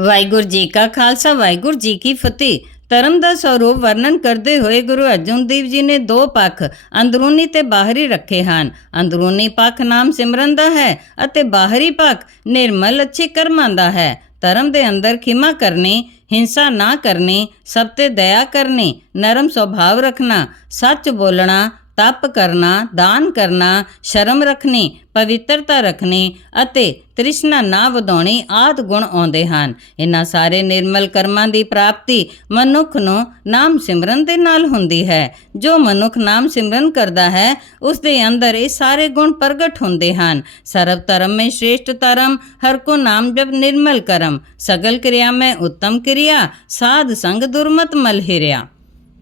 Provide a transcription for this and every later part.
ਵਾਹਿਗੁਰੂ ਜੀ ਕਾ ਖਾਲਸਾ, ਵਾਹਿਗੁਰੂ ਜੀ ਕੀ ਫਤਿਹ। ਧਰਮ ਦਾ ਸਰੂਪ ਵਰਣਨ ਕਰਦੇ ਹੋਏ ਗੁਰੂ ਅਰਜਨ ਦੇਵ ਜੀ ਨੇ ਦੋ ਪੱਖ ਅੰਦਰੂਨੀ ਤੇ ਬਾਹਰੀ ਰੱਖੇ ਹਨ। ਅੰਦਰੂਨੀ ਪੱਖ ਨਾਮ ਸਿਮਰਨ ਦਾ ਹੈ ਅਤੇ ਬਾਹਰੀ ਪੱਖ ਨਿਰਮਲ ਅੱਛੇ ਕਰਮਾਂ ਦਾ ਹੈ। ਧਰਮ ਦੇ ਅੰਦਰ ਖਿਮਾ ਕਰਨੀ, ਹਿੰਸਾ ਨਾ ਕਰਨੀ, ਸਭ ਤੇ ਦਇਆ ਕਰਨੀ, ਨਰਮ ਸੁਭਾਵ ਰੱਖਣਾ, ਸੱਚ ਬੋਲਣਾ ਤਪ ਕਰਨਾ, ਦਾਨ ਕਰਨਾ, ਸ਼ਰਮ ਰੱਖਣੀ, ਪਵਿੱਤਰਤਾ ਰੱਖਣੀ ਅਤੇ ਤ੍ਰਿਸ਼ਨਾ ਨਾ ਵਧਾਉਣੀ ਆਦ ਗੁਣ ਆਉਂਦੇ ਹਨ। ਇਹਨਾਂ ਸਾਰੇ ਨਿਰਮਲ ਕਰਮਾਂ ਦੀ ਪ੍ਰਾਪਤੀ ਮਨੁੱਖ ਨੂੰ ਨਾਮ ਸਿਮਰਨ ਦੇ ਨਾਲ ਹੁੰਦੀ ਹੈ। ਜੋ ਮਨੁੱਖ ਨਾਮ ਸਿਮਰਨ ਕਰਦਾ ਹੈ ਉਸ ਦੇ ਅੰਦਰ ਇਹ ਸਾਰੇ ਗੁਣ ਪ੍ਰਗਟ ਹੁੰਦੇ ਹਨ। ਸਰਵ ਧਰਮ ਮੇ ਸ਼੍ਰੇਸ਼ਟ ਧਰਮ, ਹਰ ਕੋ ਨਾਮ ਜਪ ਨਿਰਮਲ ਕਰਮ। ਸਗਲ ਕਿਰਿਆ ਮੈਂ ਉੱਤਮ ਕਿਰਿਆ, ਸਾਧ ਸੰਗ ਦੁਰਮਤ ਮਲ ਹਿਰਿਆ।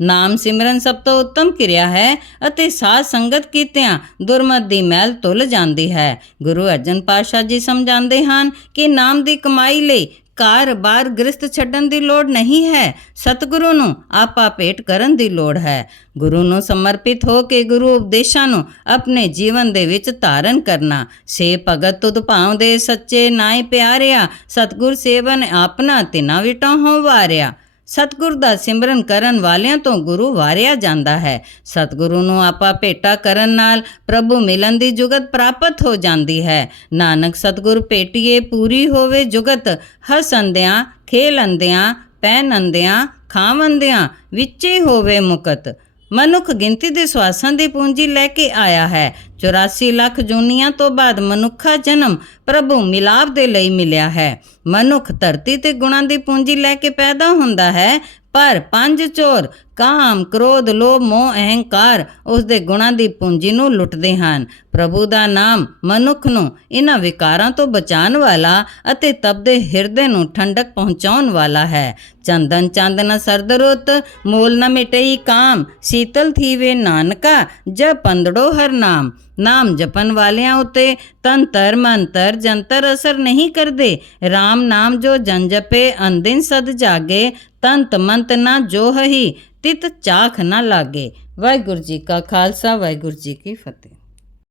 ਨਾਮ ਸਿਮਰਨ ਸਭ ਤੋਂ ਉੱਤਮ ਕਿਰਿਆ ਹੈ ਅਤੇ ਸਾਧ ਸੰਗਤ ਕੀਤਿਆਂ ਦੁਰਮਤ ਦੀ ਮੈਲ ਤੁਲ ਜਾਂਦੀ ਹੈ। ਗੁਰੂ ਅਰਜਨ ਪਾਤਸ਼ਾਹ ਜੀ ਸਮਝਾਉਂਦੇ ਹਨ ਕਿ ਨਾਮ ਦੀ ਕਮਾਈ ਲਈ ਘਰ-ਬਾਰ ਗ੍ਰਸਥ ਛੱਡਣ ਦੀ ਲੋੜ ਨਹੀਂ ਹੈ। ਸਤਿਗੁਰੂ ਨੂੰ ਆਪਾ ਭੇਟ ਕਰਨ ਦੀ ਲੋੜ ਹੈ। ਗੁਰੂ ਨੂੰ ਸਮਰਪਿਤ ਹੋ ਕੇ ਗੁਰੂ ਉਪਦੇਸ਼ਾਂ ਨੂੰ ਆਪਣੇ ਜੀਵਨ ਦੇ ਵਿੱਚ ਧਾਰਨ ਕਰਨਾ। ਸੇ ਭਗਤ ਤੁਧ ਭਾਉਂਦੇ ਸੱਚੇ ਨਾਏ ਪਿਆਰਿਆ। ਸਤਿਗੁਰ ਸੇਵਨ ਆਪਣਾ ਤਿਨਾ ਵਿਟੋ ਹੋ ਵਾਰਿਆ। ਸਤਿਗੁਰ ਦਾ ਸਿਮਰਨ ਕਰਨ ਵਾਲਿਆਂ ਤੋਂ ਗੁਰੂ ਵਾਰਿਆ ਜਾਂਦਾ ਹੈ। ਸਤਿਗੁਰੂ ਨੂੰ ਆਪਾ ਭੇਟਾ ਕਰਨ ਨਾਲ ਪ੍ਰਭੂ ਮਿਲਨ ਦੀ ਜੁਗਤ ਪ੍ਰਾਪਤ ਹੋ ਜਾਂਦੀ ਹੈ। ਨਾਨਕ ਸਤਿਗੁਰ ਭੇਟੀਏ ਪੂਰੀ ਹੋਵੇ ਜੁਗਤ ਹਸੰਦਿਆਂ ਖੇਲੰਦਿਆਂ ਪਹਿਨੰਦਿਆਂ ਖਾਵੰਦਿਆਂ ਵਿੱਚੇ ਹੋਵੇ ਮੁਕਤ। ਮਨੁੱਖ ਗਿਣਤੀ ਦੇ ਸਵਾਸਾਂ ਦੀ ਪੂੰਜੀ ਲੈ ਕੇ ਆਇਆ ਹੈ। 84 ਲੱਖ ਜੂਨੀਆਂ ਤੋਂ ਬਾਅਦ ਮਨੁੱਖਾ ਜਨਮ ਪ੍ਰਭੂ ਮਿਲਾਪ ਦੇ ਲਈ ਮਿਲਿਆ ਹੈ। ਮਨੁੱਖ ਧਰਤੀ ਤੇ ਗੁਣਾਂ ਦੀ ਪੂੰਜੀ ਲੈ ਕੇ ਪੈਦਾ ਹੁੰਦਾ ਹੈ, ਪਰ ਪੰਜ ਚੋਰ ਕਾਮ, ਕ੍ਰੋਧ, ਲੋਭ, ਮੋਹ, ਅਹੰਕਾਰ ਉਸ ਦੇ ਗੁਣਾਂ ਦੀ ਪੂੰਜੀ ਨੂੰ ਲੁੱਟਦੇ ਹਨ। ਪ੍ਰਭੂ ਦਾ ਨਾਮ ਮਨੁੱਖ ਨੂੰ ਇਹਨਾਂ ਵਿਕਾਰਾਂ ਤੋਂ ਬਚਾਉਣ ਵਾਲਾ ਅਤੇ ਤਪਦੇ ਹਿਰਦੇ ਨੂੰ ਠੰਡਕ ਪਹੁੰਚਾਉਣ ਵਾਲਾ ਹੈ। ਚੰਦਨ ਚਾਂਦਨਾ ਸਰਦ ਰੁੱਤ ਨ ਮਿਟਈ ਕਾਮ, ਸੀਤਲ ਥੀਵੇ ਨਾਨਕਾ, ਜਪ ਪੰਦੜੋ ਹਰ ਨਾਮ। ਨਾਮ ਜਪਨ ਵਾਲਿਆਂ ਉਤੇ ਤੰਤਰ ਮੰਤਰ ਜੰਤਰ ਅਸਰ ਨਹੀਂ ਕਰਦੇ। RAM ਨਾਮ ਜੋ ਜਨ ਜਪੇ ਅੰਦਿਨ ਸਦ ਜਾਗੇ, ਤੰਤ ਮੰਤ ਨਾ ਜੋ ਹਹੀ। ਤਿਤ ਚਾਖ ਨਾ ਲਾਗੇ। ਵਾਹਿਗੁਰੂ ਜੀ ਕਾ ਖਾਲਸਾ ਵਾਹਿਗੁਰੂ ਜੀ ਕੀ ਫਤਿਹ।